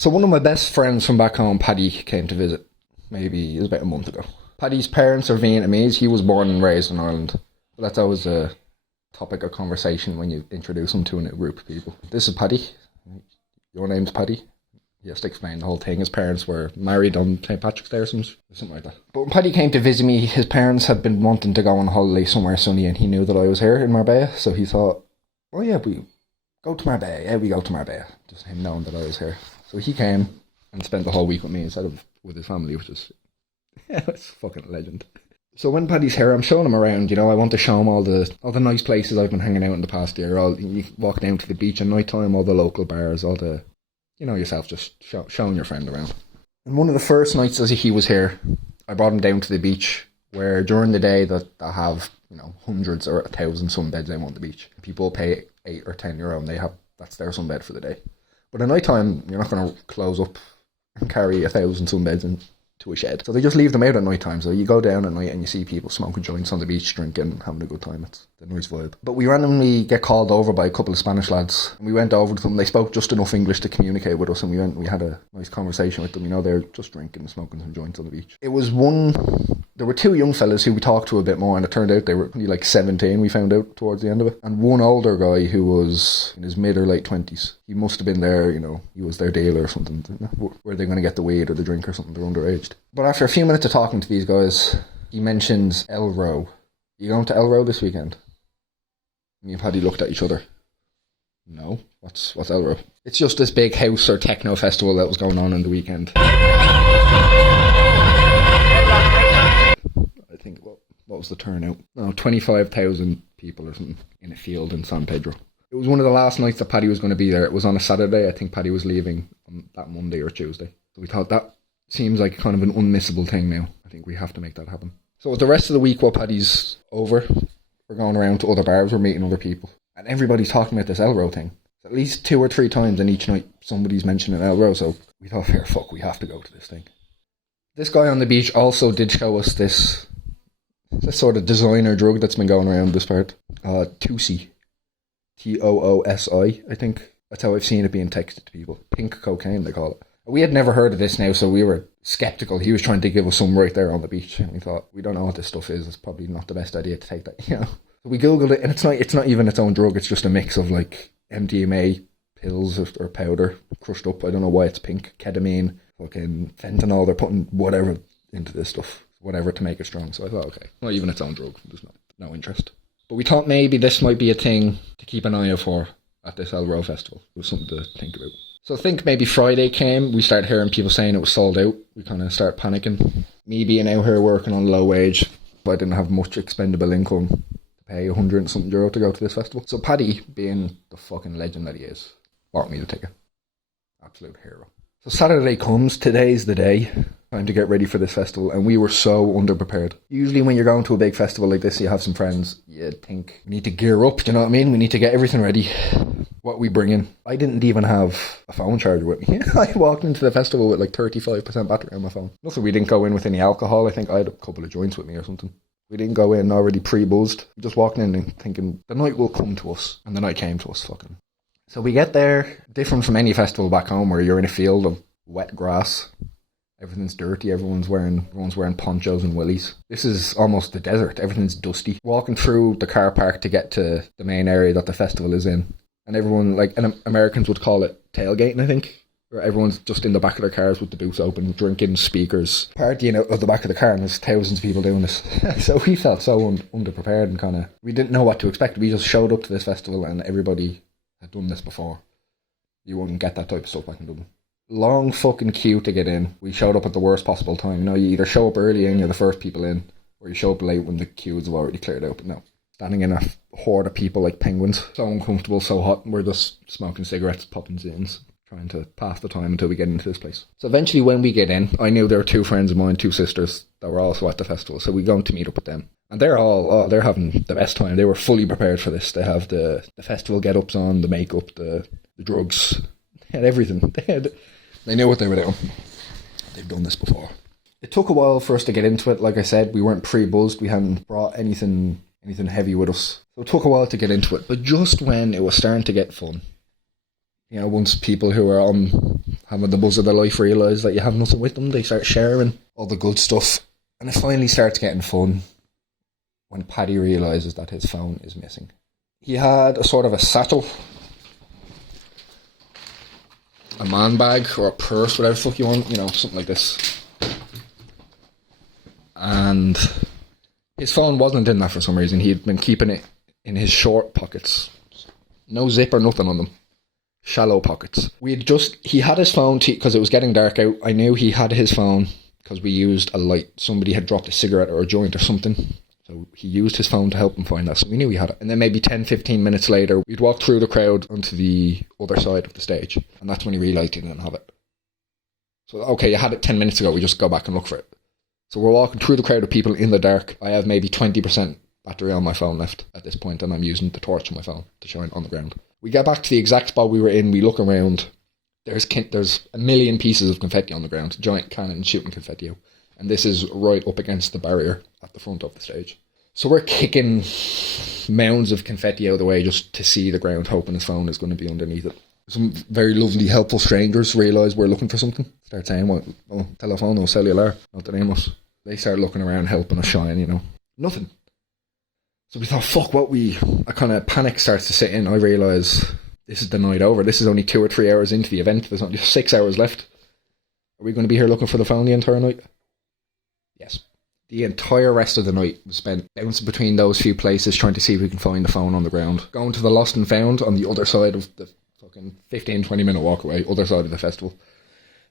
So one of my best friends from back home, Paddy, came to visit. Maybe it was about a month ago. Paddy's parents are Vietnamese. He was born and raised in Ireland. But that's always a topic of conversation when you introduce him to a new group of people. This is Paddy. Your name's Paddy. He has to explain the whole thing. His parents were married on St. Patrick's Day or something like that. But when Paddy came to visit me, his parents had been wanting to go on holiday somewhere sunny, and he knew that I was here in Marbella, so he thought, oh yeah, we go to Marbella. Yeah, we go to Marbella. Just him knowing that I was here. So he came and spent the whole week with me instead of with his family, which is, yeah, it's fucking a legend. So when Paddy's here, I'm showing him around, I want to show him all the nice places I've been hanging out in the past year. You walk down to the beach at night time, all the local bars, all the, yourself, just showing your friend around. And one of the first nights as he was here, I brought him down to the beach, where during the day that I have, hundreds or 1,000 sunbeds out on the beach. People pay €8 or €10 and that's their sunbed for the day. But at night time, you're not going to close up and carry 1,000 sunbeds into a shed. So they just leave them out at night time. So you go down at night and you see people smoking joints on the beach, drinking, having a good time. It's a nice vibe. But we randomly get called over by a couple of Spanish lads. And we went over to them. They spoke just enough English to communicate with us. And we had a nice conversation with them. They're just drinking and smoking some joints on the beach. There were two young fellas who we talked to a bit more, and it turned out they were only like 17, we found out towards the end of it. And one older guy who was in his mid or late 20s. He must have been there, he was their dealer or something. Were they going to get the weed or the drink or something? They're underaged. But after a few minutes of talking to these guys, he mentions Elro. You going to Elro this weekend? Me and Paddy looked at each other. No. What's Elro? It's just this big house or techno festival that was going on the weekend. I think, what was the turnout? 25,000 people or something in a field in San Pedro. It was one of the last nights that Paddy was going to be there. It was on a Saturday. I think Paddy was leaving on that Monday or Tuesday. So we thought that seems like kind of an unmissable thing now. I think we have to make that happen. So the rest of the week while Paddy's over, we're going around to other bars, we're meeting other people. And everybody's talking about this Elro thing. At least 2 or 3 times in each night somebody's mentioning Elro, so we thought, fair fuck, we have to go to this thing. This guy on the beach also did show us this sort of designer drug that's been going around this part. Toosi. Toosi, I think. That's how I've seen it being texted to people. Pink cocaine, they call it. We had never heard of this now, so we were sceptical. He was trying to give us some right there on the beach, and we thought, we don't know what this stuff is. It's probably not the best idea to take that, So we googled it, and it's not even its own drug. It's just a mix of like MDMA pills or powder crushed up. I don't know why it's pink. Ketamine, fucking fentanyl. They're putting whatever into this stuff, whatever to make it strong. So I thought, okay, not even its own drug. There's no interest. But we thought maybe this might be a thing to keep an eye out for at this Elro festival. It was something to think about. So I think maybe Friday came, we started hearing people saying it was sold out. We kind of started panicking. Me being out here working on low wage, I didn't have much expendable income to pay €100 and something to go to this festival. So Paddy, being the fucking legend that he is, bought me the ticket. Absolute hero. So Saturday comes, today's the day. Time to get ready for this festival, and we were so underprepared. Usually when you're going to a big festival like this, you have some friends, you think, we need to gear up, do you know what I mean? We need to get everything ready. What we bring in. I didn't even have a phone charger with me. I walked into the festival with like 35% battery on my phone. Nothing, we didn't go in with any alcohol. I think I had a couple of joints with me or something. We didn't go in already pre-buzzed. We just walked in and thinking, the night will come to us. And the night came to us, fucking. So we get there, different from any festival back home where you're in a field of wet grass. Everything's dirty, everyone's wearing ponchos and willies. This is almost the desert, everything's dusty. Walking through the car park to get to the main area that the festival is in. And everyone, and Americans would call it tailgating, I think. Where everyone's just in the back of their cars with the boots open, drinking, speakers, partying out of the back of the car, and there's thousands of people doing this. So we felt so underprepared and kind of, we didn't know what to expect. We just showed up to this festival and everybody had done this before. You wouldn't get that type of stuff back in Dublin. Long fucking queue to get in. We showed up at the worst possible time. You either show up early and you're the first people in, or you show up late when the queues have already cleared out. But no, standing in a horde of people like penguins. So uncomfortable, so hot. We're just smoking cigarettes, popping zines, trying to pass the time until we get into this place. So eventually when we get in, I knew there were 2 friends of mine, 2 sisters, that were also at the festival. So we go to meet up with them. And they're all, they're having the best time. They were fully prepared for this. They have the festival get-ups on, the makeup, the drugs, they had everything. They knew what they were doing. They've done this before. It took a while for us to get into it. Like I said, we weren't pre-buzzed. We hadn't brought anything heavy with us. So it took a while to get into it. But just when it was starting to get fun, once people who are on having the buzz of their life, realise that you have nothing with them. They start sharing all the good stuff. And it finally starts getting fun when Paddy realises that his phone is missing. He had a sort of a satchel, a man bag or a purse, whatever the fuck you want, something like this. And his phone wasn't in that for some reason. He'd been keeping it in his short pockets. No zip or nothing on them. Shallow pockets. He had his phone, because it was getting dark out. I knew he had his phone because we used a light. Somebody had dropped a cigarette or a joint or something. So he used his phone to help him find that. So we knew he had it. And then maybe 10, 15 minutes later, we'd walk through the crowd onto the other side of the stage. And that's when he realised he didn't have it. So, okay, you had it 10 minutes ago. We just go back and look for it. So we're walking through the crowd of people in the dark. I have maybe 20% battery on my phone left at this point, and I'm using the torch on my phone to shine on the ground. We get back to the exact spot we were in. We look around. There's a million pieces of confetti on the ground. Giant cannon shooting confetti out. And this is right up against the barrier at the front of the stage. So we're kicking mounds of confetti out of the way just to see the ground, hoping his phone is going to be underneath it. Some very lovely, helpful strangers realise we're looking for something. Start saying, telephone or cellular, not the name of us. They start looking around, helping us shine, Nothing. So we thought, a kind of panic starts to set in. I realise this is the night over. This is only 2 or 3 hours into the event. There's only 6 hours left. Are we going to be here looking for the phone the entire night? Yes. The entire rest of the night was spent bouncing between those few places trying to see if we can find the phone on the ground. Going to the Lost and Found on the other side of the fucking 15-20 minute walk away, other side of the festival.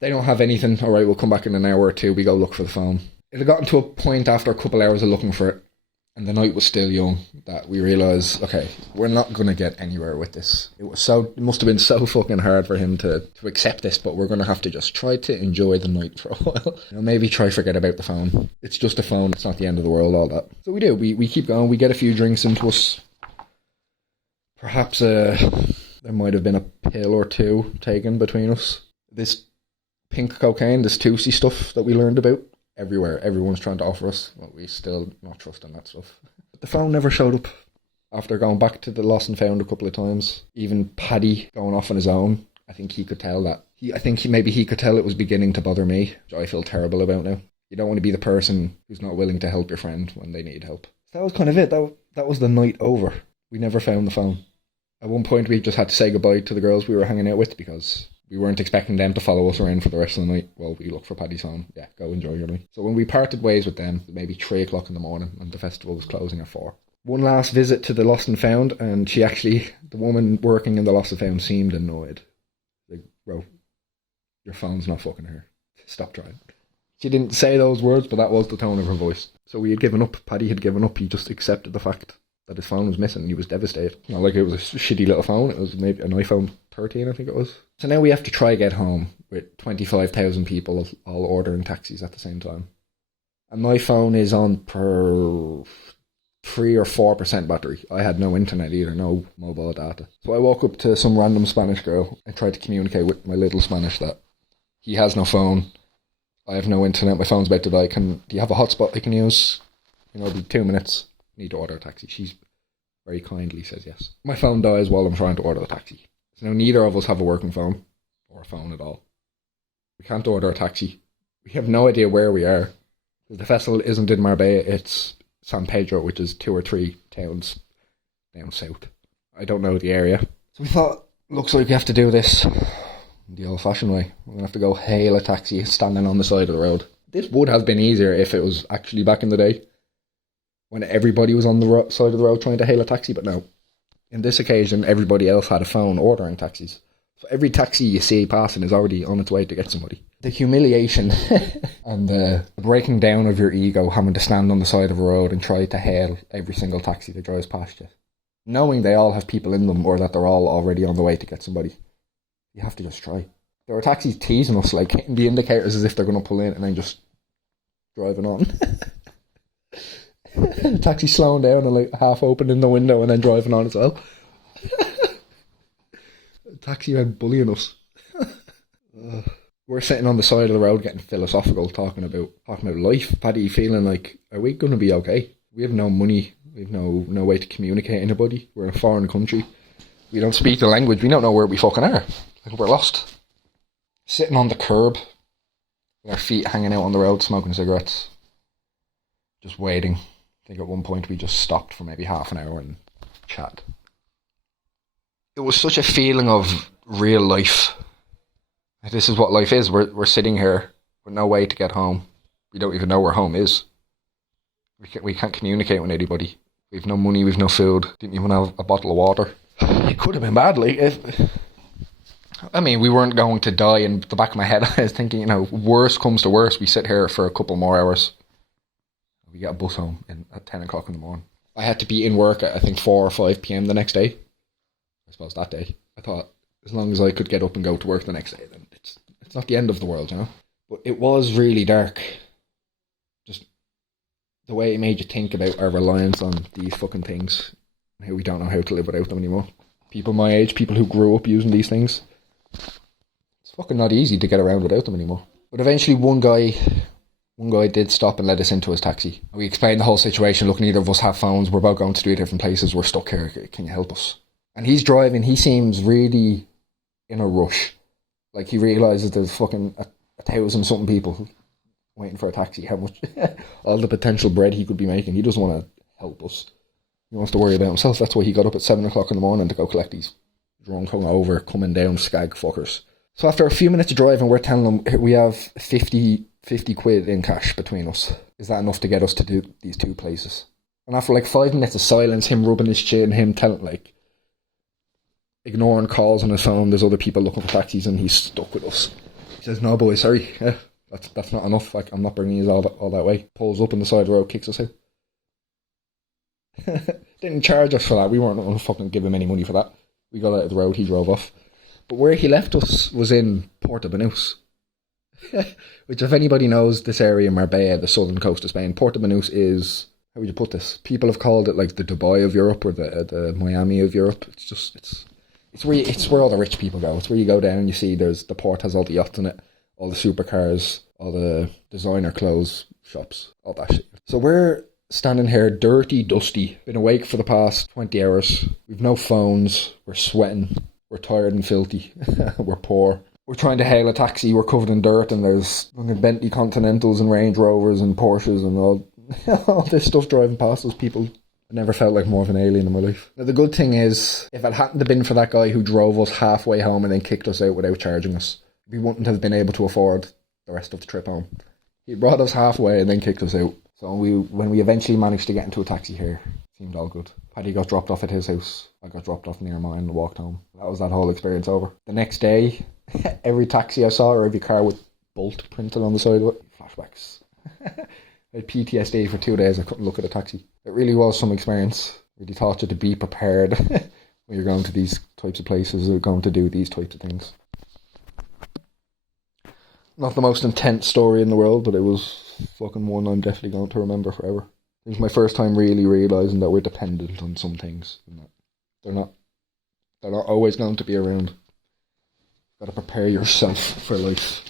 They don't have anything. Alright, we'll come back in an hour or two. We go look for the phone. It had gotten to a point after a couple hours of looking for it, and the night was still young, that we realised, okay, we're not going to get anywhere with this. It must have been so fucking hard for him to accept this, but we're going to have to just try to enjoy the night for a while. Maybe try forget about the phone. It's just a phone, it's not the end of the world, all that. So we do, we keep going, we get a few drinks into us. Perhaps there might have been a pill or two taken between us. This pink cocaine, this Tusi stuff that we learned about, everywhere, everyone's trying to offer us, but we still not trusting that stuff. But the phone never showed up. After going back to the Lost and Found a couple of times, even Paddy going off on his own, I think he could tell that. Maybe he could tell it was beginning to bother me, which I feel terrible about now. You don't want to be the person who's not willing to help your friend when they need help. So that was kind of it. That was the night over. We never found the phone. At one point we just had to say goodbye to the girls we were hanging out with because we weren't expecting them to follow us around for the rest of the night while we looked for Paddy's phone. Yeah, go enjoy your night. So when we parted ways with them, maybe 3 o'clock in the morning, and the festival was closing at 4. One last visit to the Lost and Found, and the woman working in the Lost and Found seemed annoyed. Like, bro, your phone's not fucking here. Stop trying. She didn't say those words, but that was the tone of her voice. So we had given up. Paddy had given up. He just accepted the fact that his phone was missing, and he was devastated. Not like it was a shitty little phone. It was maybe an iPhone 13, I think it was. So now we have to try get home with 25,000 people all ordering taxis at the same time. And my phone is on per 3 or 4% battery. I had no internet either, no mobile data. So I walk up to some random Spanish girl and try to communicate with my little Spanish that he has no phone. I have no internet. My phone's about to die. Do you have a hotspot I can use? It'll be 2 minutes. Need to order a taxi. She's very kindly says yes. My phone dies while I'm trying to order the taxi. So now neither of us have a working phone or a phone at all. We can't order a taxi. We have no idea where we are. The festival isn't in Marbella, it's San Pedro, which is 2 or 3 towns down south. I don't know the area. So we thought, looks like we have to do this the old-fashioned way. We're going to have to go hail a taxi standing on the side of the road. This would have been easier if it was actually back in the day, when everybody was on the side of the road trying to hail a taxi, but no. In this occasion, everybody else had a phone ordering taxis. So every taxi you see passing is already on its way to get somebody. The humiliation and the breaking down of your ego, having to stand on the side of a road and try to hail every single taxi that drives past you. Knowing they all have people in them or that they're all already on the way to get somebody. You have to just try. There were taxis teasing us, like hitting the indicators as if they're going to pull in and then just driving on. The taxi slowing down and like half opening the window and then driving on as well. The taxi man bullying us. We're sitting on the side of the road getting philosophical, talking about life. Paddy feeling like, are we going to be okay? We have no money. We have no way to communicate to anybody. We're in a foreign country. We don't speak the language. We don't know where we fucking are. Like, we're lost. Sitting on the curb, with our feet hanging out on the road, smoking cigarettes, just waiting. I think at one point we just stopped for maybe half an hour and chat. It was such a feeling of real life. This is what life is. We're sitting here with no way to get home. We don't even know where home is. We can't communicate with anybody. We've no money, we've no food. Didn't even have a bottle of water. It could have been bad. Like, we weren't going to die. In the back of my head, I was thinking, worst comes to worst, we sit here for a couple more hours. We get a bus home at 10 o'clock in the morning. I had to be in work at, I think, 4 or 5 p.m. the next day. I suppose that day. I thought, as long as I could get up and go to work the next day, then it's not the end of the world, But it was really dark. Just the way it made you think about our reliance on these fucking things. And how we don't know how to live without them anymore. People my age, people who grew up using these things. It's fucking not easy to get around without them anymore. But eventually one guy did stop and let us into his taxi. We explained the whole situation. Look, neither of us have phones. We're both going to 3 different places. We're stuck here. Can you help us? And he's driving. He seems really in a rush. Like he realises there's fucking 1,000 something people waiting for a taxi. How much, all the potential bread he could be making. He doesn't want to help us. He wants to worry about himself. That's why he got up at 7 o'clock in the morning to go collect these drunk, hungover, coming down skag fuckers. So after a few minutes of driving, we're telling them we have 50 quid in cash between us. Is that enough to get us to do these 2 places? And after like 5 minutes of silence, him rubbing his chin, him telling, ignoring calls on his phone, there's other people looking for taxis, and he's stuck with us. He says, "No, boys, sorry, that's not enough. I'm not bringing you all that way." Pulls up on the side of the road, kicks us out. Didn't charge us for that. We weren't going to fucking give him any money for that. We got out of the road, he drove off. But where he left us was in Portobanús. Which, if anybody knows this area, Marbella, the southern coast of Spain, Portobanús is, how would you put this? People have called it like the Dubai of Europe or the Miami of Europe. It's where all the rich people go. It's where you go down and you see the port has all the yachts in it, all the supercars, all the designer clothes shops, all that shit. So we're standing here dirty, dusty, been awake for the past 20 hours. We've no phones, we're sweating, we're tired and filthy, we're poor. We're trying to hail a taxi, we're covered in dirt, and there's Bentley Continentals and Range Rovers and Porsches and all this stuff driving past us. People, I never felt like more of an alien in my life. Now the good thing is, if it hadn't have been for that guy who drove us halfway home and then kicked us out without charging us, we wouldn't have been able to afford the rest of the trip home. He brought us halfway and then kicked us out. So when we eventually managed to get into a taxi here, it seemed all good. Paddy got dropped off at his house. I got dropped off near mine and walked home. That was that whole experience over. The next day, every taxi I saw or every car with Bolt printed on the side of it. Flashbacks. I had PTSD for 2 days. I couldn't look at a taxi. It really was some experience. Really taught you to be prepared when you're going to these types of places or going to do these types of things. Not the most intense story in the world, but it was fucking one I'm definitely going to remember forever. It was my first time really realising that we're dependent on some things. And that they're not always going to be around. Got to prepare yourself for life.